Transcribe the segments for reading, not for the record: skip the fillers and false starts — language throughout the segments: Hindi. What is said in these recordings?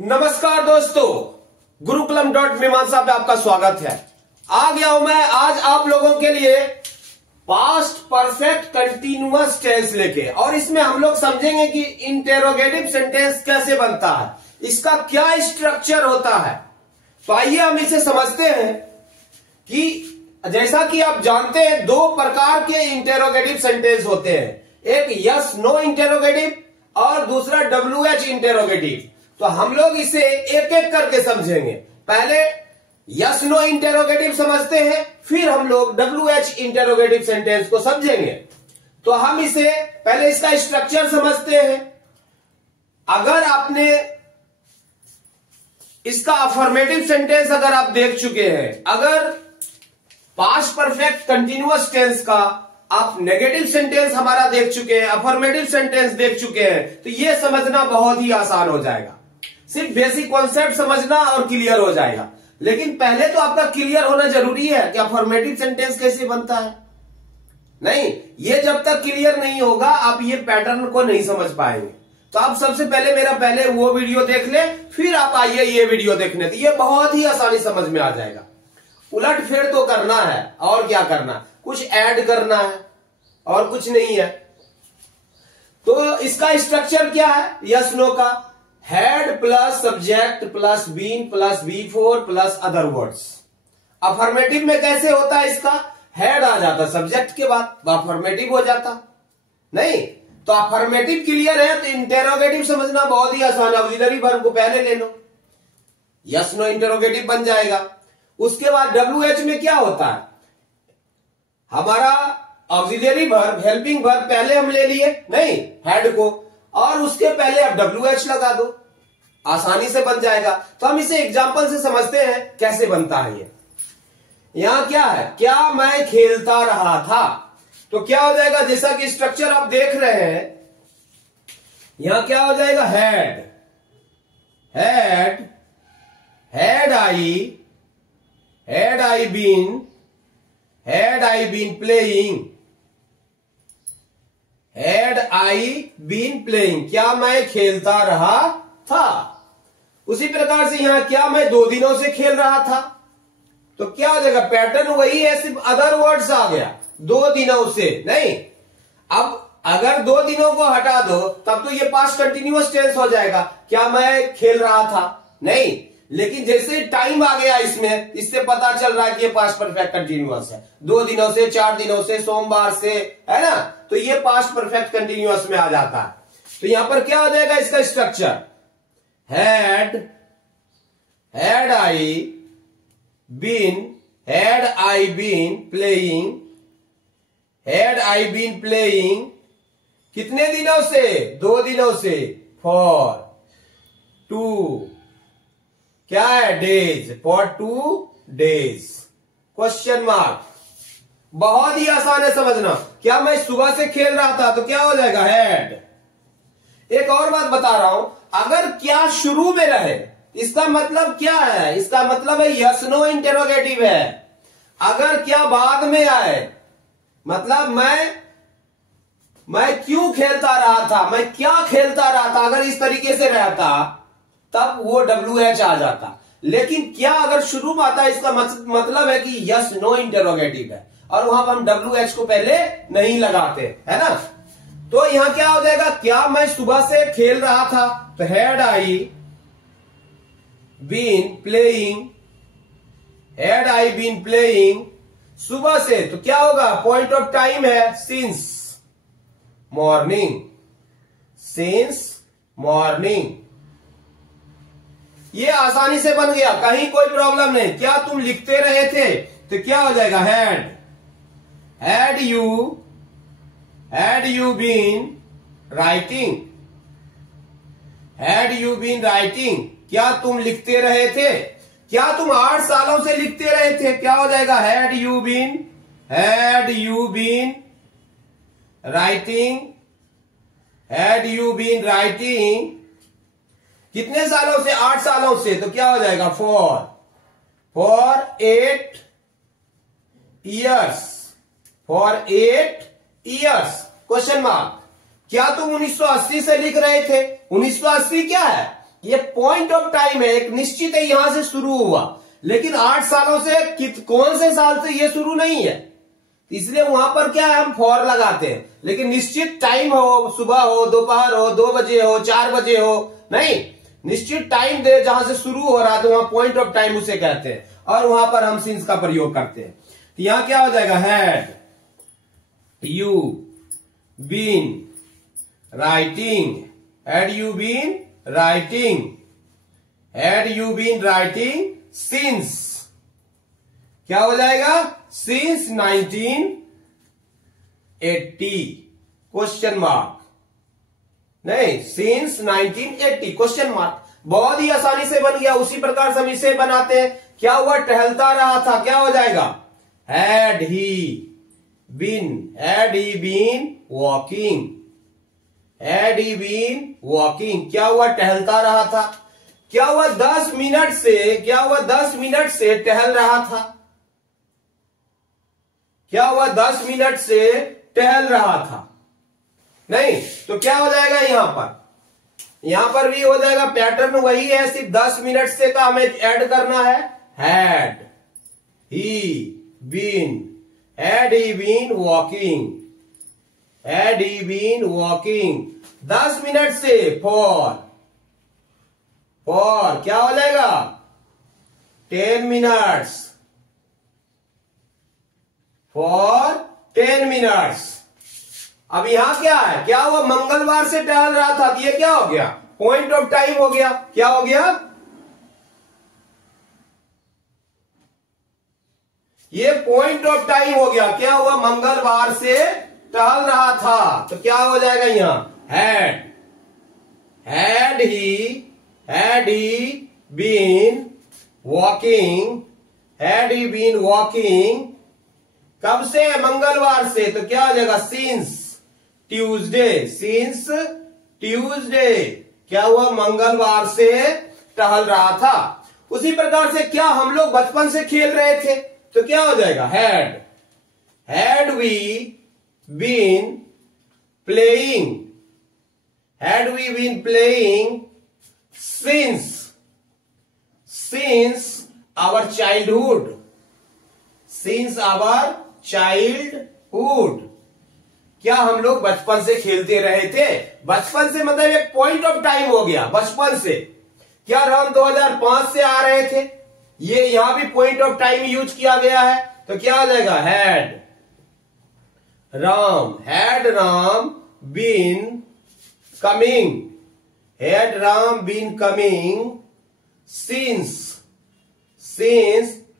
नमस्कार दोस्तों, गुरुकुलम.मीमांसा पे आपका स्वागत है। आ गया हूं मैं आज आप लोगों के लिए पास्ट परफेक्ट कंटिन्यूअस टेंस लेके, और इसमें हम लोग समझेंगे कि इंटेरोगेटिव सेंटेंस कैसे बनता है, इसका क्या स्ट्रक्चर होता है। तो आइए हम इसे समझते हैं कि जैसा कि आप जानते हैं दो प्रकार के इंटेरोगेटिव सेंटेंस होते हैं, एक यस नो इंटेरोगेटिव और दूसरा WH इंटेरोगेटिव। तो हम लोग इसे एक एक करके समझेंगे। पहले यस नो इंटेरोगेटिव समझते हैं, फिर हम लोग WH इंटेरोगेटिव सेंटेंस को समझेंगे। तो हम इसे पहले इसका स्ट्रक्चर समझते हैं। अगर आपने इसका अफर्मेटिव सेंटेंस अगर आप देख चुके हैं, अगर पास्ट परफेक्ट कंटिन्यूअस टेंस का आप नेगेटिव सेंटेंस हमारा देख चुके हैं, अफर्मेटिव सेंटेंस देख चुके हैं, तो यह समझना बहुत ही आसान हो जाएगा। सिर्फ बेसिक कॉन्सेप्ट समझना और क्लियर हो जाएगा। लेकिन पहले तो आपका क्लियर होना जरूरी है कि अफर्मेटिव सेंटेंस कैसे बनता है। नहीं, ये जब तक क्लियर नहीं होगा आप ये पैटर्न को नहीं समझ पाएंगे। तो आप सबसे पहले मेरा पहले वो वीडियो देख ले, फिर आप आइए ये वीडियो देखने। तो ये बहुत ही आसानी समझ में आ जाएगा। उलट फेर तो करना है, और क्या करना, कुछ ऐड करना है और कुछ नहीं है। तो इसका स्ट्रक्चर क्या है यस नो का? Had plus subject plus been plus B4 plus other words. Affirmative में कैसे होता है इसका? हैड आ जाता सब्जेक्ट के बाद, अफर्मेटिव हो जाता। नहीं, तो अफर्मेटिव क्लियर है तो इंटेरोगेटिव समझना बहुत ही आसान है। ऑक्सिलरी वर्ब को पहले ले लो, यस नो इंटेरोगेटिव बन जाएगा। उसके बाद WH में क्या होता है? हमारा ऑक्सिलरी वर्ब हेल्पिंग वर्ब पहले हम ले लिए, नहीं हैड को, और उसके पहले आप WH लगा दो, आसानी से बन जाएगा। तो हम इसे एग्जांपल से समझते हैं कैसे बनता है ये। यहां क्या है? क्या मैं खेलता रहा था। तो क्या हो जाएगा, जैसा कि स्ट्रक्चर आप देख रहे हैं, यहां क्या हो जाएगा? Had had had I been playing, had I been playing, क्या मैं खेलता रहा था। उसी प्रकार से यहां क्या मैं 2 दिनों से खेल रहा था। तो क्या हो जाएगा? पैटर्न वही है, सिर्फ अदर वर्ड्स आ गया। 2 दिनों से नहीं, अब अगर 2 दिनों को हटा दो तब तो ये पास्ट कंटिन्यूअस टेंस हो जाएगा, क्या मैं खेल रहा था। नहीं, लेकिन जैसे टाइम आ गया इसमें, इससे पता चल रहा है कि ये पास्ट परफेक्ट कंटिन्यूअस है। 2 दिनों से, 4 दिनों से, सोमवार से, है ना, तो ये पास्ट परफेक्ट कंटिन्यूअस में आ जाता है। तो यहां पर क्या हो जाएगा इसका structure? Had I been playing, कितने दिनों से? 2 दिनों से। फॉर 2 क्या है? Days, for 2 days, question mark. बहुत ही आसान है समझना। क्या मैं सुबह से खेल रहा था, तो क्या हो जाएगा? हैड। एक और बात बता रहा हूं, अगर क्या शुरू में रहे, इसका मतलब क्या है? इसका मतलब है यस नो इंटेरोगेटिव है। अगर क्या बाद में आए, मतलब मैं क्यों खेलता रहा था, मैं क्या खेलता रहा था, अगर इस तरीके से रहता तब वो WH आ जाता। लेकिन क्या अगर शुरू में आता है, इसका मतलब है कि यस नो इंटेरोगेटिव है, और वहां पर हम WH को पहले नहीं लगाते, है ना। तो यहां क्या हो जाएगा? क्या मैं सुबह से खेल रहा था, तो हैड आई बीन प्लेइंग, सुबह से, तो क्या होगा? पॉइंट ऑफ टाइम है सिंस मॉर्निंग। ये आसानी से बन गया, कहीं कोई प्रॉब्लम नहीं। क्या तुम लिखते रहे थे, तो क्या हो जाएगा? हैड यू बीन राइटिंग, क्या तुम लिखते रहे थे। क्या तुम 8 सालों से लिखते रहे थे, क्या हो जाएगा? हैड यू बीन राइटिंग, कितने सालों से? 8 सालों से, तो क्या हो जाएगा? For 8 years, question mark. क्या तुम 1980 से लिख रहे थे? 1980 क्या है? ये पॉइंट ऑफ टाइम है, एक निश्चित है, यहां से शुरू हुआ, लेकिन 8 सालों से कौन से साल से ये शुरू नहीं है, इसलिए वहां पर क्या है, हम फॉर लगाते हैं। लेकिन निश्चित टाइम हो, सुबह हो, दोपहर हो, 2 बजे हो, 4 बजे हो, नहीं, निश्चित टाइम दे जहां से शुरू हो रहा है तो वहां पॉइंट ऑफ टाइम उसे कहते हैं, और वहां पर हम सिंस का प्रयोग करते हैं। तो यहां क्या हो जाएगा, had you been writing, had you been writing, had you been writing since, क्या हो जाएगा, सिंस 1980 क्वेश्चन मार्क, नहीं, सिंस 1980 क्वेश्चन मार्क। बहुत ही आसानी से बन गया। उसी प्रकार से हम इसे बनाते हैं, क्या हुआ, टहलता रहा था, क्या हो जाएगा, had he been walking, had he been walking, क्या हुआ, टहलता रहा था। क्या हुआ, 10 मिनट से, क्या हुआ, 10 मिनट से टहल रहा था, क्या हुआ, 10 मिनट से टहल रहा था, नहीं, तो क्या हो जाएगा, यहां पर भी हो जाएगा, पैटर्न वही है, सिर्फ 10 मिनट से का हमें ऐड करना है, had he been walking, had he been walking, 10 minute से फॉर क्या हो जाएगा, 10 मिनट्स, फॉर 10 मिनट्स। अब यहां क्या है, क्या हुआ, मंगलवार से टहल रहा था, ये क्या हो गया, पॉइंट ऑफ टाइम हो गया, क्या हो गया, ये पॉइंट ऑफ टाइम हो गया। क्या हुआ, मंगलवार से टहल रहा था, तो क्या हो जाएगा, यहां had he been walking, had he been walking, कब से, मंगलवार से, तो क्या हो जाएगा, सिंस ट्यूसडे, क्या हुआ, मंगलवार से टहल रहा था। उसी प्रकार से क्या हम लोग बचपन से खेल रहे थे, तो क्या हो जाएगा, had we been playing since our childhood, क्या हम लोग बचपन से खेलते रहे थे। बचपन से मतलब एक पॉइंट ऑफ टाइम हो गया, बचपन से, क्या हम 2005 से आ रहे थे, ये यहां भी पॉइंट ऑफ टाइम यूज किया गया है, तो क्या हो जाएगा, had Ram been coming since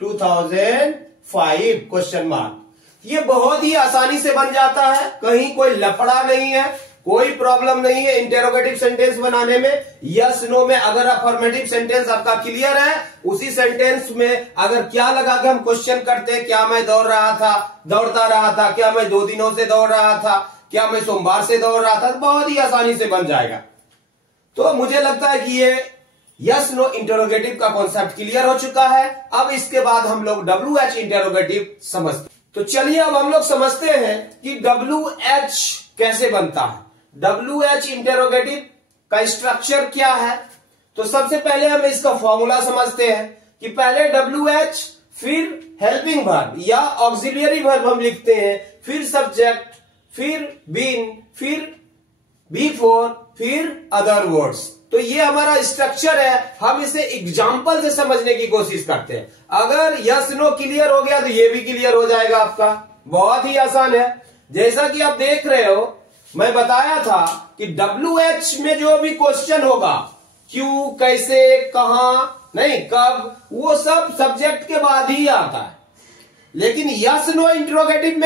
2005 question mark. ये बहुत ही आसानी से बन जाता है, कहीं कोई लफड़ा नहीं है, कोई प्रॉब्लम नहीं है इंटेरोगेटिव सेंटेंस बनाने में। यस नो में अगर अफर्मेटिव सेंटेंस आपका क्लियर है, उसी सेंटेंस में अगर क्या लगा के हम क्वेश्चन करते हैं, क्या मैं दौड़ता रहा था, क्या मैं 2 दिनों से दौड़ रहा था, क्या मैं सोमवार से दौड़ रहा था, तो बहुत ही आसानी से बन जाएगा। तो मुझे लगता है कि ये यस नो इंटेरोगेटिव का कॉन्सेप्ट क्लियर हो चुका है। अब इसके बाद हम लोग WH इंटेरोगेटिव समझते। तो चलिए अब हम लोग समझते हैं कि WH कैसे बनता है, WH इंटेरोगेटिव का स्ट्रक्चर क्या है। तो सबसे पहले हम इसका फॉर्मूला समझते हैं कि पहले WH, फिर हेल्पिंग वर्ब या ऑक्सिलियरी वर्ब हम लिखते हैं, फिर सब्जेक्ट, फिर बीन, फिर बिफोर, फिर अदर वर्ड्स। तो ये हमारा स्ट्रक्चर है, हम इसे एग्जाम्पल से समझने की कोशिश करते हैं। अगर यस नो क्लियर हो गया तो ये भी क्लियर हो जाएगा आपका, बहुत ही आसान है। जैसा कि आप देख रहे हो, मैं बताया था कि WH में जो भी क्वेश्चन होगा, क्यों, कैसे, कहां, नहीं, कब, वो सब सब्जेक्ट के बाद ही आता है। लेकिन यस नो इंटेरोगेटिव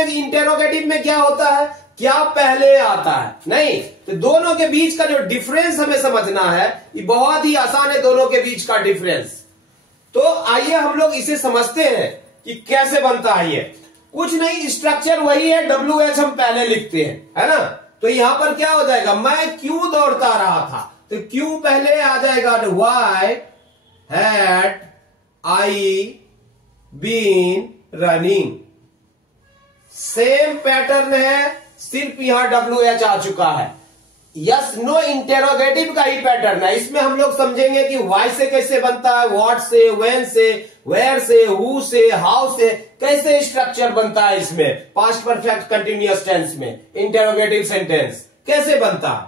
में क्या होता है, क्या पहले आता है, नहीं। तो दोनों के बीच का जो डिफरेंस हमें समझना है, ये बहुत ही आसान है, दोनों के बीच का डिफरेंस। तो आइए हम लोग इसे समझते हैं कि कैसे बनता है। ये कुछ नहीं, स्ट्रक्चर वही है, WH हम पहले लिखते हैं, है ना। तो यहां पर क्या हो जाएगा, मैं क्यों दौड़ता रहा था, तो क्यों पहले आ जाएगा, why had I been running. Same pattern है, सिर्फ यहां WH आ चुका है। यस नो इंटेरोगेटिव का ही पैटर्न है। इसमें हम लोग समझेंगे कि वाई से कैसे बनता है, व्हाट से, व्हेन से, वेयर से, हु से, हाउ से, कैसे स्ट्रक्चर बनता है इसमें पास्ट परफेक्ट कंटिन्यूअस टेंस में इंटेरोगेटिव सेंटेंस कैसे बनता है।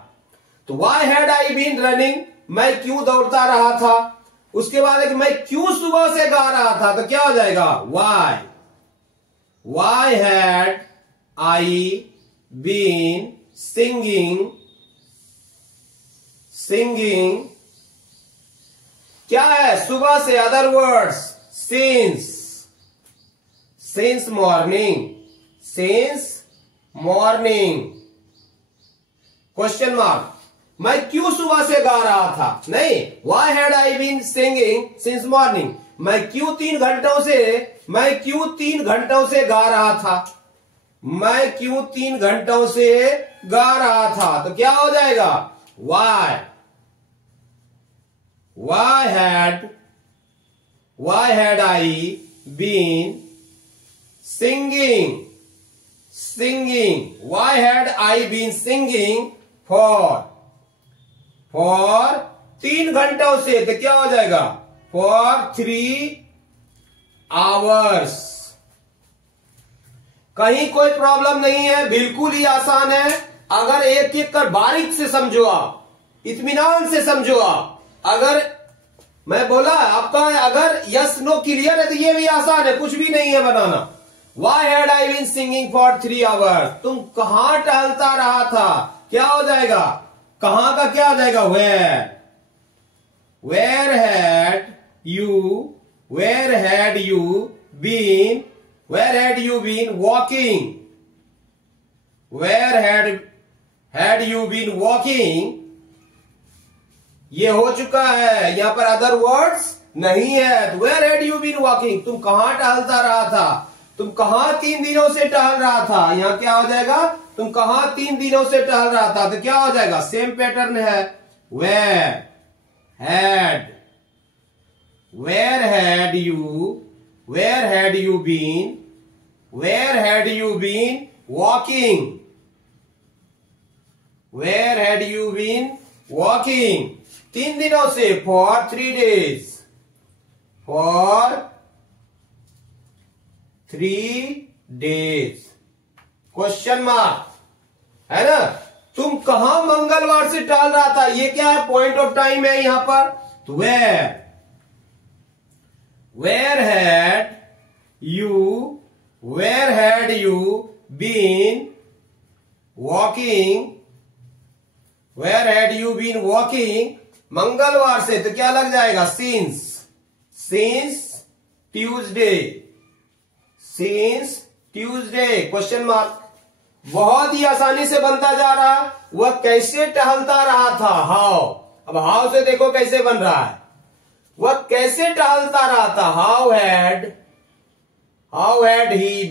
तो why had I been running, मैं क्यों दौड़ता रहा था। उसके बाद है मैं क्यों सुबह से गा रहा था, तो क्या हो जाएगा why had I been singing क्या है सुबह से, other words since morning question mark. मैं क्यों सुबह से गा रहा था, नहीं, why had I been singing since morning, मैं क्यों 3 घंटों से गा रहा था, मैं क्यों 3 घंटों से गा रहा था। तो क्या हो जाएगा why had I been singing why had I been singing for 3 घंटों से, तो क्या हो जाएगा for 3 hours। कहीं कोई प्रॉब्लम नहीं है, बिल्कुल ही आसान है। अगर एक एक कर बारीक से समझो, आप इत्मीनान से समझो। आप अगर मैं बोला आपका अगर यस नो क्लियर है तो ये भी आसान है, कुछ भी नहीं है बनाना। Why had I been singing for 3 hours, तुम कहां टहलता रहा था, क्या हो जाएगा, कहां का क्या हो जाएगा where had you been walking, had you been walking, ये हो चुका है, यहां पर अदर वर्ड्स नहीं है। where had you been walking, तुम कहां टहलता रहा था, तुम कहां 3 दिनों से टहल रहा था। यहां क्या हो जाएगा, तुम कहां 3 दिनों से टहल रहा था, तो क्या हो जाएगा सेम पैटर्न है। where had you been walking, where had you been walking 3 दिनों से, for 3 days, क्वेश्चन मार्क है ना। तुम कहां मंगलवार से टहल रहा था, ये क्या है, पॉइंट ऑफ टाइम है यहां पर। तो where had you been walking मंगलवार से, तो क्या लग जाएगा since Tuesday क्वेश्चन मार्क। बहुत ही आसानी से बनता जा रहा है। वह कैसे टहलता रहा था, हाउ। अब हाउ से देखो कैसे बन रहा है, वह कैसे टहलता रहा था, how had he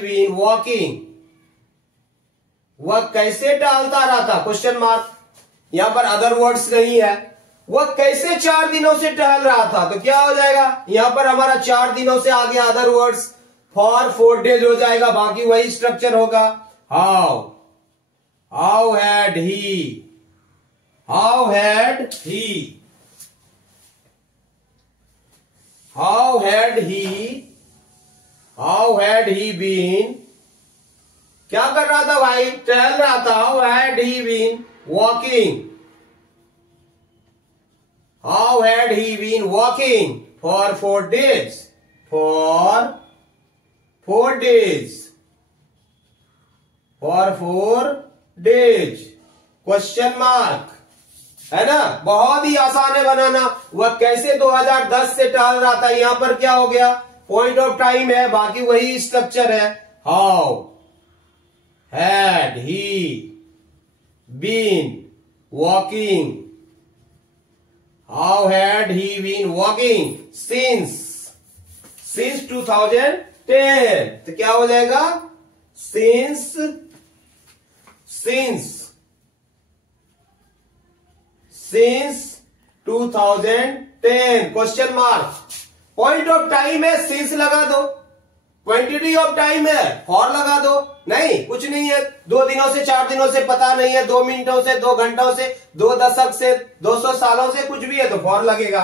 been walking, वह कैसे टहलता रहा था क्वेश्चन मार्क। यहां पर अदर वर्ड्स नहीं है। वह कैसे 4 दिनों से टहल रहा था, तो क्या हो जाएगा, यहां पर हमारा 4 दिनों से आगे अदर वर्ड्स फॉर 4 डेज हो जाएगा, बाकी वही स्ट्रक्चर होगा। हाउ हैड ही बीन, क्या कर रहा था भाई, टहल रहा था। How had he been walking for 4 days question mark है ना। बहुत ही आसान है बनाना। वह कैसे 2010 से टहल रहा था, यहां पर क्या हो गया, पॉइंट ऑफ टाइम है, बाकी वही स्ट्रक्चर है। How had he been walking since 2010, तो क्या हो जाएगा since 2010 question mark. Point of time है, सिंस लगा दो, क्वांटिटी ऑफ टाइम है, फॉर लगा दो, नहीं, कुछ नहीं है। 2 दिनों से, 4 दिनों से पता नहीं है, 2 मिनटों से, 2 घंटों से, 2 दशक से, 200 सालों से, कुछ भी है तो फॉर लगेगा,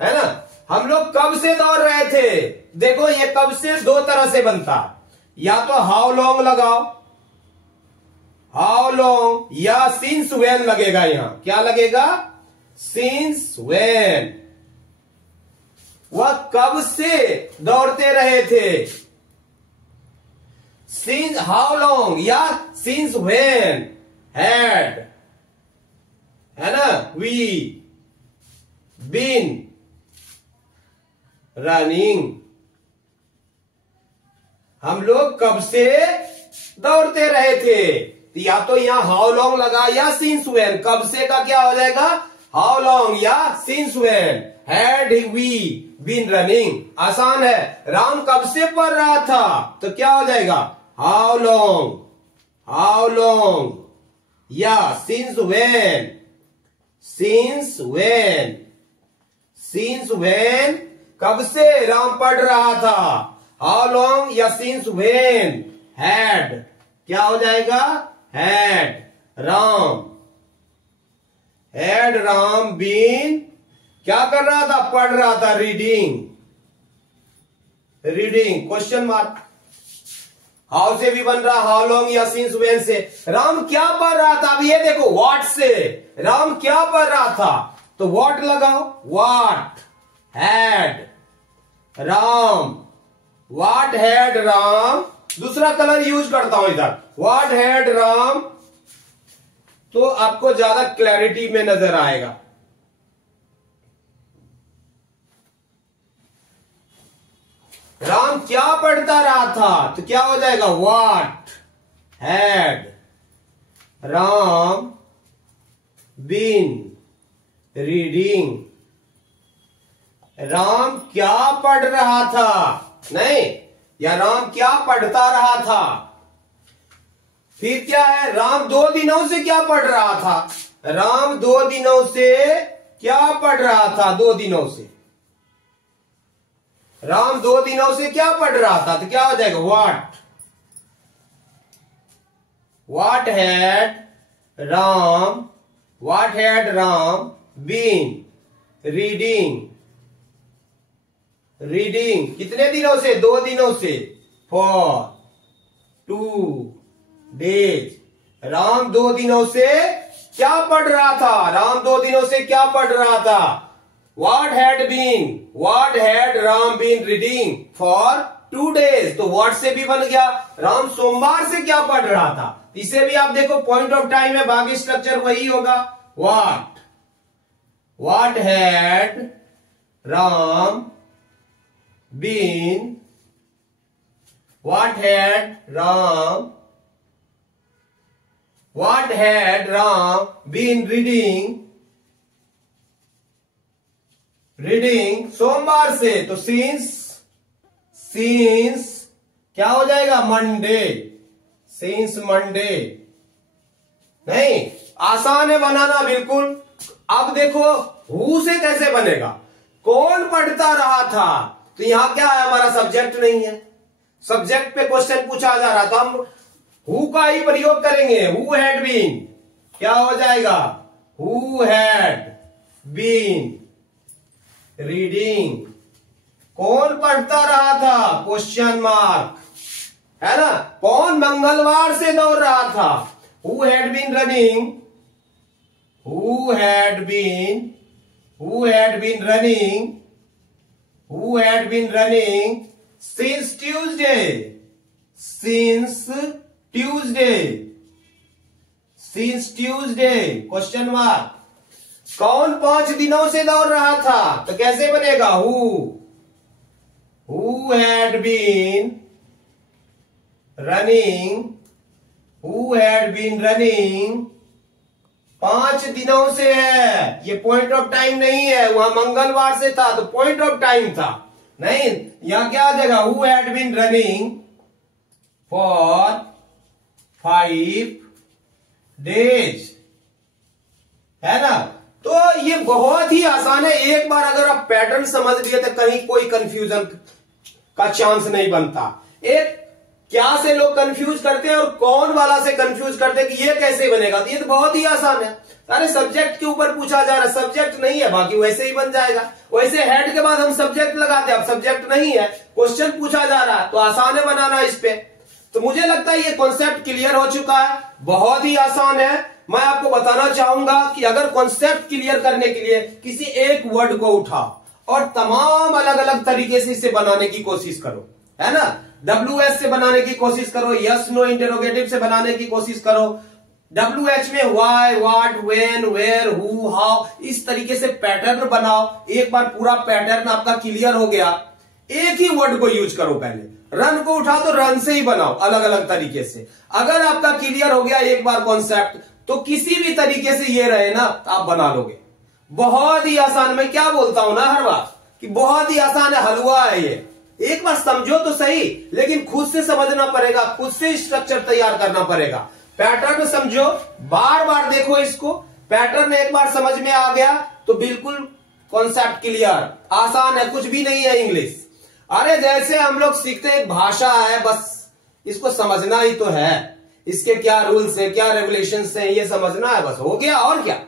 है ना। हम लोग कब से दौड़ रहे थे, देखो ये कब से 2 तरह से बनता, या तो हाउ लॉन्ग लगाओ, हाउ लॉन्ग, या सिंस व्हेन लगेगा। यहां क्या लगेगा, सिंस व्हेन, वह कब से दौड़ते रहे थे, सिंस हाउ लॉन्ग या सिंस व्हेन हैड, है ना, वी बीन रनिंग, हम लोग कब से दौड़ते रहे थे। तो या तो यहां हाउ लॉन्ग लगा या सिंस व्हेन, कब से का क्या हो जाएगा, हाउ लॉन्ग या since when had we been running. आसान है, राम कब से पढ़ रहा था, तो क्या हो जाएगा, हाउ लॉन्ग, हाउ लॉन्ग या since when, since when, since when कब से राम पढ़ रहा था, हाउ लॉन्ग या सिंस व्हेन हैड, क्या हो जाएगा, had Ram, had Ram been, क्या कर रहा था, पढ़ रहा था, reading, reading, question mark. How से भी बन रहा, हाउ लॉन्ग या सिंस व्हेन से। राम क्या पढ़ रहा था, अब ये देखो व्हाट से, राम क्या पढ़ रहा था, तो व्हाट लगाओ, what had Ram, what had Ram, दूसरा कलर यूज करता हूं इधर, व्हाट हैड राम, तो आपको ज्यादा क्लैरिटी में नजर आएगा। राम क्या पढ़ता रहा था, तो क्या हो जाएगा, what had Ram been reading, Ram क्या पढ़ रहा था, नहीं, या राम क्या पढ़ता रहा था। फिर क्या है, राम 2 दिनों से क्या पढ़ रहा था, राम 2 दिनों से क्या पढ़ रहा था, 2 दिनों से, राम 2 दिनों से क्या पढ़ रहा था, तो क्या हो जाएगा, what, what had Ram, what had Ram been reading, reading कितने दिनों से, 2 दिनों से, फॉर 2 डेज, राम 2 दिनों से क्या पढ़ रहा था, राम 2 दिनों से क्या पढ़ रहा था, what had Ram been reading for 2 days, तो व्हाट से भी बन गया, राम सोमवार से क्या पढ़ रहा था। इसे भी आप देखो पॉइंट ऑफ टाइम में भाग स्ट्रक्चर वही होगा, what had Ram been, what had Ram been reading सोमवार से, तो सिंस क्या हो जाएगा, मंडे, सिंस मंडे। नहीं, आसान है बनाना बिल्कुल। अब देखो हु से कैसे बनेगा, कौन पढ़ता रहा था, तो यहां क्या है, हमारा सब्जेक्ट नहीं है, सब्जेक्ट पे क्वेश्चन पूछा जा रहा था, हम हु का ही प्रयोग करेंगे, हु हैड बीन, क्या हो जाएगा, हु हैड बीन रीडिंग, कौन पढ़ता रहा था, क्वेश्चन मार्क, है ना, कौन मंगलवार से दौड़ रहा था, who had been running, who had been running since Tuesday, question mark. कौन 5 दिनों से दौड़ रहा था, तो कैसे बनेगा, हु हैड बीन रनिंग 5 दिनों से है, ये पॉइंट ऑफ टाइम नहीं है, वहां मंगलवार से था तो पॉइंट ऑफ टाइम था, नहीं, यहां क्या आ जाएगा, who had been running for 5 days, है ना। तो ये बहुत ही आसान है, एक बार अगर आप पैटर्न समझ लिए तो कहीं कोई कंफ्यूजन का चांस नहीं बनता। एक क्या से लोग कंफ्यूज करते हैं और कौन वाला से कंफ्यूज करते हैं कि ये कैसे बनेगा। तो ये तो बहुत ही आसान है, सारे सब्जेक्ट के ऊपर पूछा जा रहा है, सब्जेक्ट नहीं है बाकी वैसे ही बन जाएगा। वैसे हेड के बाद हम सब्जेक्ट लगाते हैं, अब सब्जेक्ट नहीं है, क्वेश्चन पूछा जा रहा है तो आसान है बनाना इस पे। तो मुझे लगता है ये कॉन्सेप्ट क्लियर हो चुका है, बहुत ही आसान है। मैं आपको बताना चाहूंगा कि अगर कॉन्सेप्ट क्लियर करने के लिए किसी एक वर्ड को उठाओ और तमाम अलग अलग तरीके से इसे बनाने की कोशिश करो, है ना। WH से बनाने की कोशिश करो, यस नो इंटरोगेटिव से बनाने की कोशिश करो, WH में why, what, when, where, who, how, इस तरीके से पैटर्न बनाओ। एक बार पूरा पैटर्न आपका क्लियर हो गया, एक ही वर्ड को यूज करो। पहले रन को उठाओ तो रन से ही बनाओ अलग अलग तरीके से। अगर आपका क्लियर हो गया एक बार कॉन्सेप्ट तो किसी भी तरीके से ये रहे ना तो आप बना लोगे। बहुत ही आसान, मैं क्या बोलता हूं ना हर बार कि बहुत ही आसान है, हलवा है ये। एक बार समझो तो सही, लेकिन खुद से समझना पड़ेगा, खुद से स्ट्रक्चर तैयार करना पड़ेगा। पैटर्न समझो, बार बार देखो इसको, पैटर्न एक बार समझ में आ गया तो बिल्कुल कॉन्सेप्ट क्लियर, आसान है, कुछ भी नहीं है इंग्लिश। अरे जैसे हम लोग सीखते एक भाषा है, बस इसको समझना ही तो है, इसके क्या रूल्स है, क्या रेगुलेशंस हैं, ये समझना है, बस हो गया। और क्या,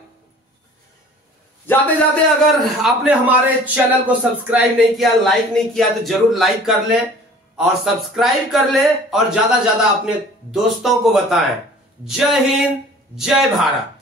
जाते जाते अगर आपने हमारे चैनल को सब्सक्राइब नहीं किया, लाइक नहीं किया तो जरूर लाइक कर लें और सब्सक्राइब कर लें और ज्यादा ज्यादा अपने दोस्तों को बताएं। जय हिंद, जय भारत।